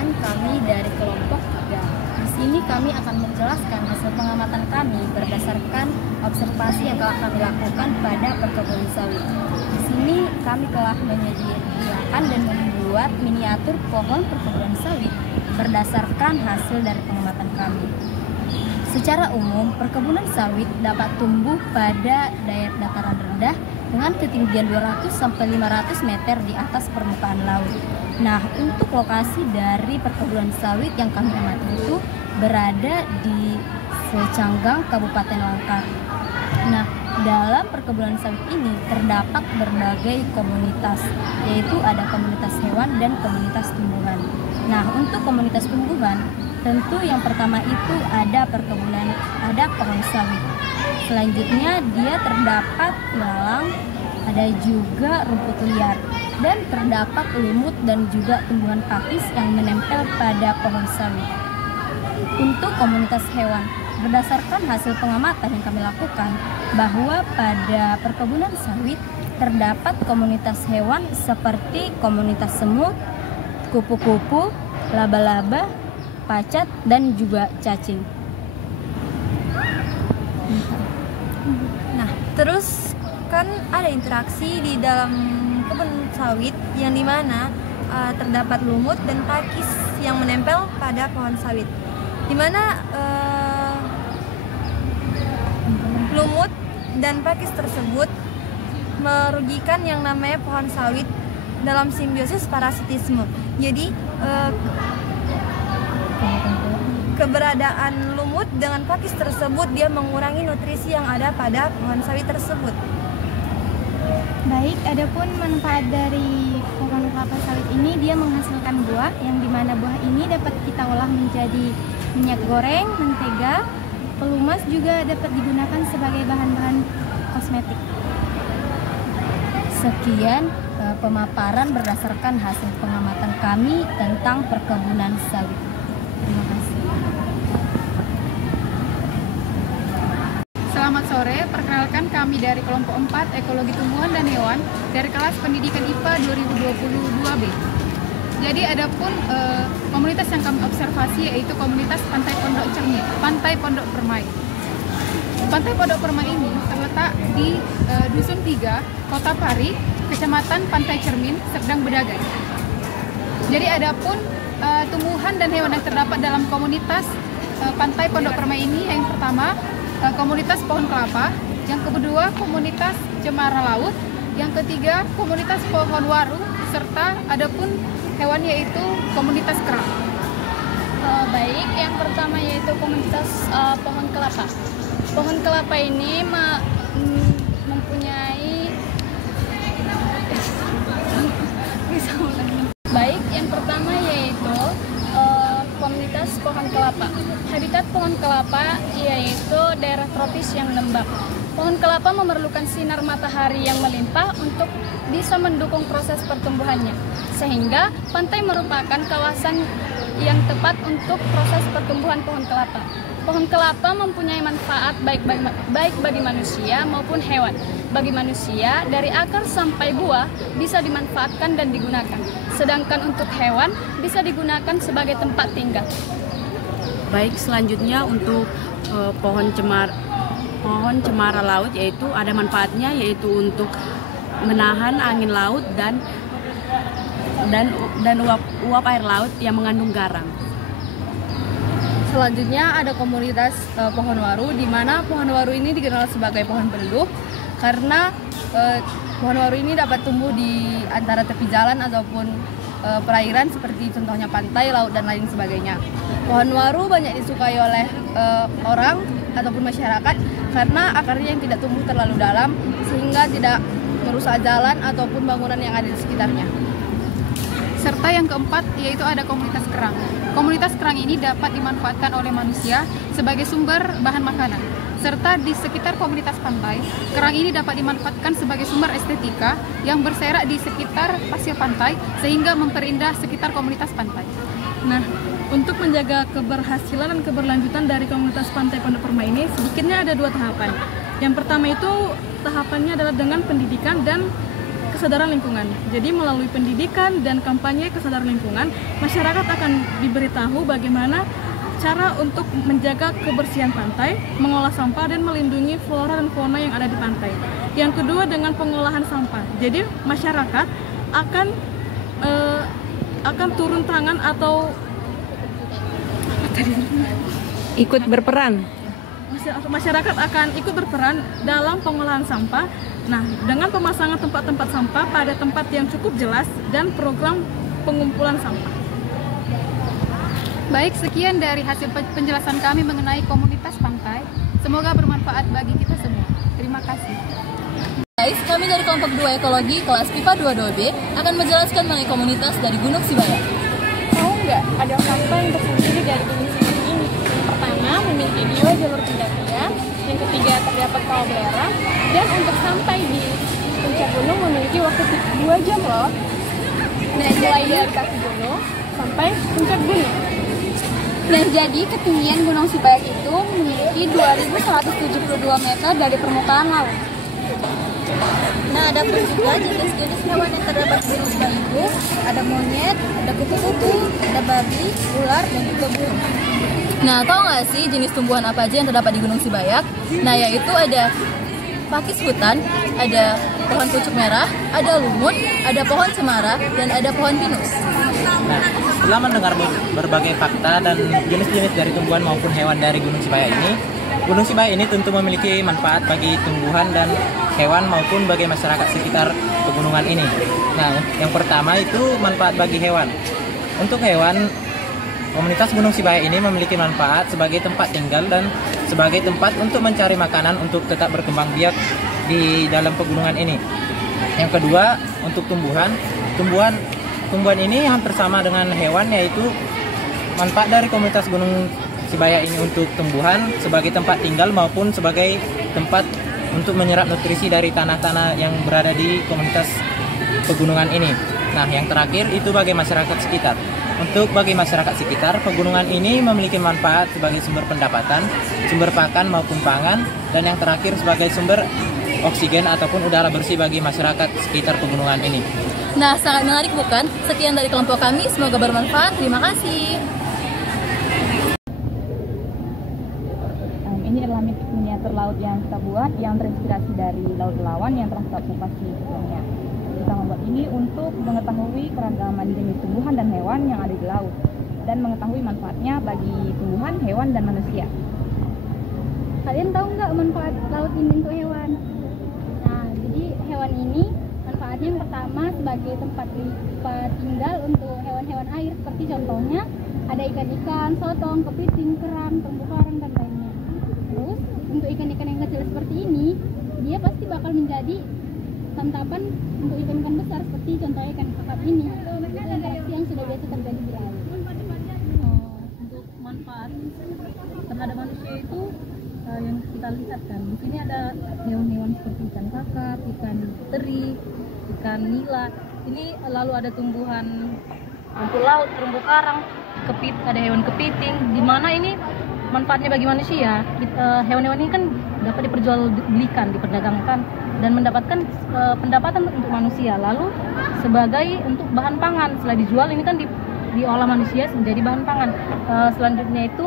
perkenalkan, kami dari kelompok 3. Di sini kami akan menjelaskan hasil pengamatan kami berdasarkan observasi yang telah kami lakukan pada perkebunan sawit. Di sini kami telah menyediakan dan membuat miniatur pohon perkebunan sawit berdasarkan hasil dari pengamatan kami. Secara umum, perkebunan sawit dapat tumbuh pada daerah dataran rendah dengan ketinggian 200 sampai 500 meter di atas permukaan laut. Nah, untuk lokasi dari perkebunan sawit yang kami amati itu berada di Secanggang, Kabupaten Langkat. Nah, dalam perkebunan sawit ini terdapat berbagai komunitas, yaitu ada komunitas hewan dan komunitas tumbuhan. Nah, untuk komunitas tumbuhan, tentu yang pertama itu ada pohon sawit. Selanjutnya dia terdapat ilalang, ada juga rumput liar, dan terdapat lumut dan juga tumbuhan pakis yang menempel pada pohon sawit. Untuk komunitas hewan, berdasarkan hasil pengamatan yang kami lakukan, bahwa pada perkebunan sawit terdapat komunitas hewan seperti komunitas semut, kupu-kupu, laba-laba, pacat, dan juga cacing. Nah, terus kan ada interaksi di dalam kebun sawit yang dimana terdapat lumut dan pakis yang menempel pada pohon sawit, dimana lumut dan pakis tersebut merugikan yang namanya pohon sawit dalam simbiosis parasitisme. Jadi keberadaan lumut dengan pakis tersebut dia mengurangi nutrisi yang ada pada pohon sawit tersebut. Baik, adapun manfaat dari pohon kelapa sawit ini, dia menghasilkan buah yang dimana buah ini dapat kita olah menjadi minyak goreng, mentega, pelumas, juga dapat digunakan sebagai bahan-bahan kosmetik. Sekian pemaparan berdasarkan hasil pengamatan kami tentang perkebunan sawit. Terima kasih. Selamat sore, perkenalkan kami dari kelompok 4 Ekologi Tumbuhan dan Hewan dari kelas pendidikan IPA 2022B. Jadi adapun komunitas yang kami observasi yaitu komunitas Pantai Pondok Cermin, Pantai Pondok Permai. Pantai Pondok Permai ini terletak di Dusun 3, Kota Pari, Kecamatan Pantai Cermin, Serdang Bedagai. Jadi adapun tumbuhan dan hewan yang terdapat dalam komunitas Pantai Pondok Permai ini, yang pertama komunitas pohon kelapa, yang kedua komunitas cemara laut, yang ketiga komunitas pohon waru, serta adapun hewan yaitu komunitas kerang. Baik, yang pertama yaitu komunitas pohon kelapa. Pohon kelapa ini mempunyai baik, yang pertama yaitu komunitas pohon kelapa. Habitat pohon kelapa yaitu daerah tropis yang lembab. Pohon kelapa memerlukan sinar matahari yang melimpah untuk bisa mendukung proses pertumbuhannya, sehingga pantai merupakan kawasan yang tepat untuk proses pertumbuhan pohon kelapa. Pohon kelapa mempunyai manfaat baik bagi manusia maupun hewan. Bagi manusia, dari akar sampai buah bisa dimanfaatkan dan digunakan. Sedangkan untuk hewan bisa digunakan sebagai tempat tinggal. Baik, selanjutnya untuk pohon cemara laut, yaitu ada manfaatnya yaitu untuk menahan angin laut dan uap air laut yang mengandung garam. Selanjutnya ada komunitas pohon waru, di mana pohon waru ini dikenal sebagai pohon peneduh karena pohon waru ini dapat tumbuh di antara tepi jalan ataupun perairan seperti contohnya pantai, laut, dan lain sebagainya. Pohon waru banyak disukai oleh orang ataupun masyarakat karena akarnya yang tidak tumbuh terlalu dalam sehingga tidak merusak jalan ataupun bangunan yang ada di sekitarnya. Serta yang keempat yaitu ada komunitas kerang. Komunitas kerang ini dapat dimanfaatkan oleh manusia sebagai sumber bahan makanan. Serta di sekitar komunitas pantai, kerang ini dapat dimanfaatkan sebagai sumber estetika yang berserak di sekitar pasir pantai sehingga memperindah sekitar komunitas pantai. Nah, untuk menjaga keberhasilan dan keberlanjutan dari komunitas Pantai Pondok Permai ini, sedikitnya ada 2 tahapan. Yang pertama itu tahapannya adalah dengan pendidikan dan kesadaran lingkungan. Jadi melalui pendidikan dan kampanye kesadaran lingkungan, masyarakat akan diberitahu bagaimana cara untuk menjaga kebersihan pantai, mengolah sampah, dan melindungi flora dan fauna yang ada di pantai. Yang kedua dengan pengolahan sampah. Jadi masyarakat akan turun tangan atau ikut berperan. Masyarakat akan ikut berperan dalam pengolahan sampah. Nah, dengan pemasangan tempat-tempat sampah pada tempat yang cukup jelas dan program pengumpulan sampah. Baik, sekian dari hasil penjelasan kami mengenai komunitas pantai. Semoga bermanfaat bagi kita semua. Terima kasih. Guys, kami dari kelompok 2 ekologi kelas PIPA 22B akan menjelaskan mengenai komunitas dari Gunung Sibayak. Tahu nggak, ada fakta yang tersembunyi dari Gunung Sibayak ini. Yang pertama, memiliki 2 jalur pendakian. Yang ketiga, terdapat kawah belerang. Dan untuk sampai di puncak gunung memiliki waktu 2 jam loh. Mulai dari kaki gunung sampai puncak gunung. Nah, jadi ketinggian Gunung Sibayak itu memiliki 2.172 meter dari permukaan laut. Nah, ada pun juga jenis-jenis hewan yang terdapat di Gunung Sibayak itu ada monyet, ada kupu-kupu, ada babi, ular, dan juga burung. Nah, tahu nggak sih jenis tumbuhan apa aja yang terdapat di Gunung Sibayak? Nah, yaitu ada pakis hutan, ada pohon pucuk merah, ada lumut, ada pohon cemara, dan ada pohon pinus. Nah, setelah mendengar berbagai fakta dan jenis-jenis dari tumbuhan maupun hewan dari Gunung Sibayak ini, Gunung Sibayak ini tentu memiliki manfaat bagi tumbuhan dan hewan maupun bagi masyarakat sekitar pegunungan ini. Nah, yang pertama itu manfaat bagi hewan. Untuk hewan, komunitas Gunung Sibayak ini memiliki manfaat sebagai tempat tinggal dan sebagai tempat untuk mencari makanan untuk tetap berkembang biak di dalam pegunungan ini. Yang kedua, untuk tumbuhan ini hampir sama dengan hewan, yaitu manfaat dari komunitas Gunung Sibayak ini untuk tumbuhan sebagai tempat tinggal maupun sebagai tempat untuk menyerap nutrisi dari tanah-tanah yang berada di komunitas pegunungan ini. Nah, yang terakhir itu bagi masyarakat sekitar. Untuk bagi masyarakat sekitar, pegunungan ini memiliki manfaat sebagai sumber pendapatan, sumber pakan maupun pangan, dan yang terakhir sebagai sumber oksigen ataupun udara bersih bagi masyarakat sekitar pegunungan ini. Nah, sangat menarik bukan? Sekian dari kelompok kami, semoga bermanfaat. Terima kasih. Ini adalah miniatur laut yang kita buat yang terinspirasi dari laut lawan yang telah kita observasi sebelumnya. Kita membuat ini untuk mengetahui keragaman jenis tumbuhan dan hewan yang ada di laut dan mengetahui manfaatnya bagi tumbuhan, hewan, dan manusia. Kalian tahu nggak manfaat laut ini untuk hewan? Nah, jadi hewan ini manfaatnya yang pertama sebagai tempat tinggal untuk hewan-hewan air, seperti contohnya ada ikan-ikan, sotong, kepiting, kerang, terumbu karang, dan lainnya. Terus untuk ikan-ikan yang kecil seperti ini, dia pasti bakal menjadi santapan untuk ikan-ikan besar, seperti contohnya ikan kakap ini. Itu interaksi yang sudah biasa terjadi di laut. Untuk manfaat terhadap manusia itu yang kita lihat kan, di sini ada hewan-hewan seperti ikan kakap, ikan teri, ikan nila. Ini lalu ada tumbuhan rumput laut, terumbu karang, ada hewan kepiting. Di mana ini manfaatnya bagi manusia? Hewan-hewan ini kan dapat diperjualbelikan, diperdagangkan, dan mendapatkan pendapatan untuk manusia. Lalu sebagai untuk bahan pangan, setelah dijual ini kan diolah manusia menjadi bahan pangan. Selanjutnya itu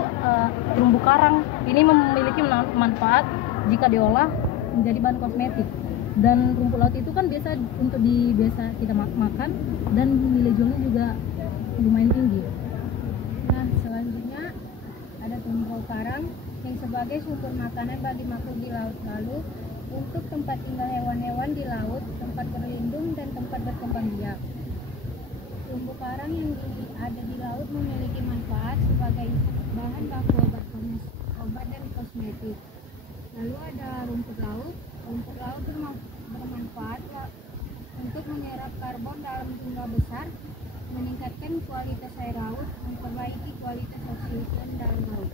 terumbu karang ini memiliki manfaat jika diolah menjadi bahan kosmetik. Dan rumput laut itu kan biasa kita makan, dan nilai jualnya juga lumayan tinggi. Nah, selanjutnya ada terumbu karang yang sebagai sumber makanan bagi makhluk di laut. Lalu untuk tempat tinggal hewan-hewan di laut, tempat berlindung, dan tempat berkembang biak. Terumbu karang yang ada di laut memiliki manfaat sebagai bahan baku obat dan kosmetik. Lalu ada rumput laut. Rumput laut bermanfaat untuk menyerap karbon dalam jumlah besar, meningkatkan kualitas air laut, memperbaiki kualitas oksigen dalam laut.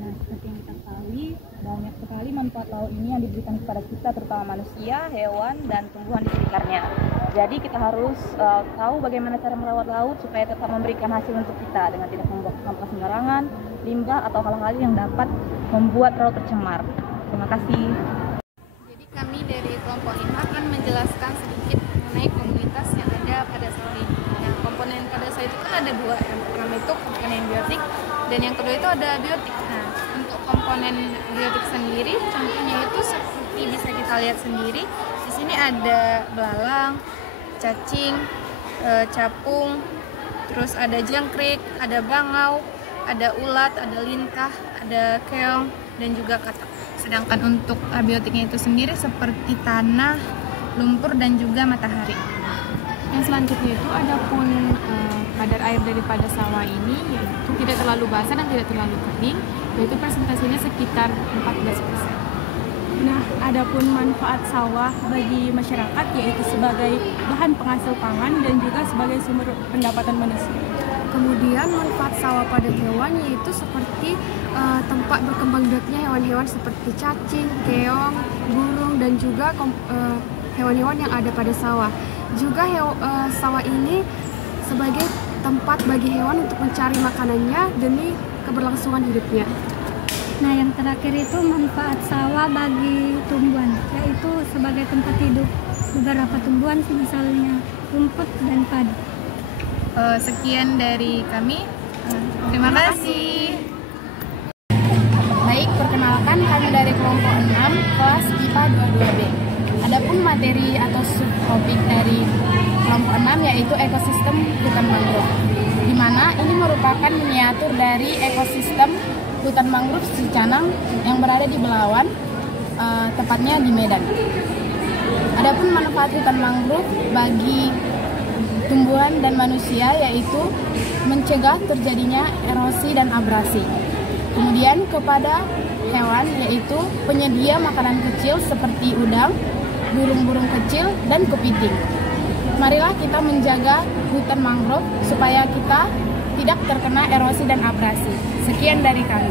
Nah, seperti yang kita ketahui, banyak sekali manfaat laut ini yang diberikan kepada kita, terutama manusia, hewan, dan tumbuhan di sekitarnya. Jadi kita harus tahu bagaimana cara merawat laut supaya tetap memberikan hasil untuk kita dengan tidak membuang sampah sembarangan, limbah, atau hal-hal yang dapat membuat laut tercemar. Terima kasih. Jadi kami dari kelompok 5 akan menjelaskan sedikit mengenai komunitas yang ada pada sawah ini. Nah, komponen pada sawah itu kan ada dua. Yang pertama itu komponen biotik dan yang kedua itu ada biotik. Nah, untuk komponen biotik sendiri contohnya itu seperti bisa kita lihat sendiri. Di sini ada belalang, cacing, capung, terus ada jangkrik, ada bangau, ada ulat, ada lintah, ada keong, dan juga katak. Sedangkan untuk abiotiknya itu sendiri seperti tanah, lumpur, dan juga matahari. Yang selanjutnya itu ada pun kadar air daripada sawah ini yaitu tidak terlalu basah dan tidak terlalu kering, yaitu presentasinya sekitar 14%. Nah, adapun manfaat sawah bagi masyarakat yaitu sebagai bahan penghasil pangan dan juga sebagai sumber pendapatan manusia. Kemudian manfaat sawah pada hewan yaitu seperti tempat berkembang biaknya hewan-hewan seperti cacing, keong, burung, dan juga hewan-hewan yang ada pada sawah. Juga sawah ini sebagai tempat bagi hewan untuk mencari makanannya demi keberlangsungan hidupnya. Nah, yang terakhir itu manfaat sawah bagi tumbuhan, yaitu sebagai tempat hidup beberapa tumbuhan misalnya rumput dan padi. Sekian dari kami. Terima kasih. Baik, perkenalkan kami dari kelompok 6 kelas IPA 22B. Adapun materi atau subtopik dari kelompok 6 yaitu ekosistem hutan mangrove, di mana ini merupakan miniatur dari ekosistem hutan mangrove Cicanang yang berada di Belawan, tepatnya di Medan. Adapun manfaat hutan mangrove bagi tumbuhan dan manusia yaitu mencegah terjadinya erosi dan abrasi. Kemudian kepada hewan yaitu penyedia makanan kecil seperti udang, burung-burung kecil, dan kepiting. Marilah kita menjaga hutan mangrove supaya kita tidak terkena erosi dan abrasi. Sekian dari kami.